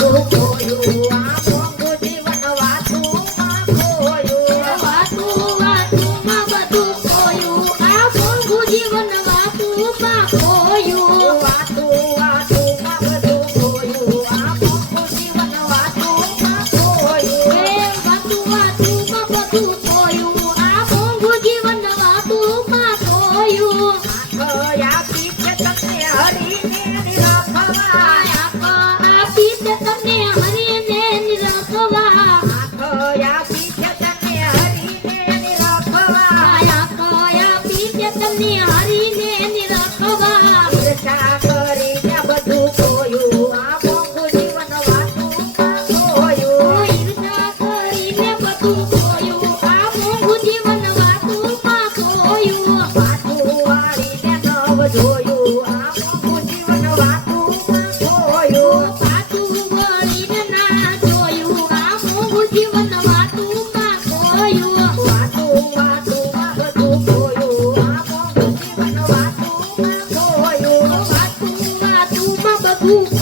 গো Ooh.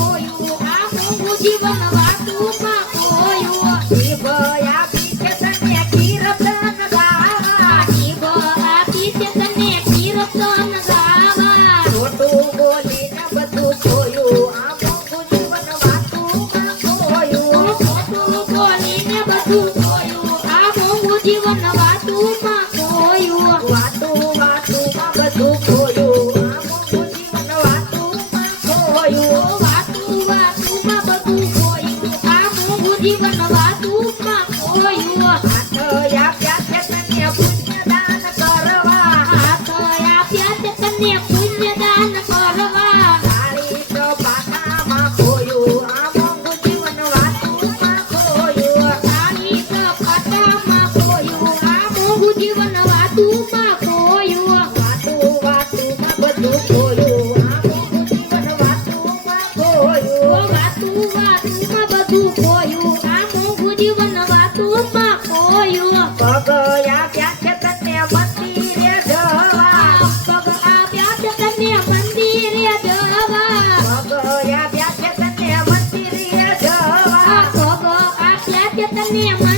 你也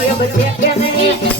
ભૂલ બચે કે નહીં.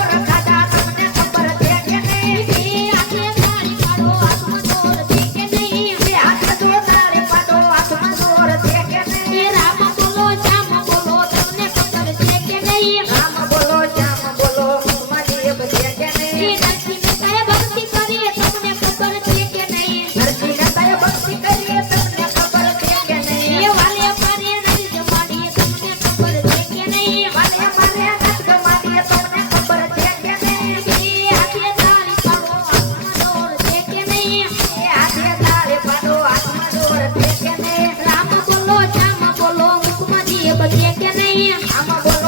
Yang.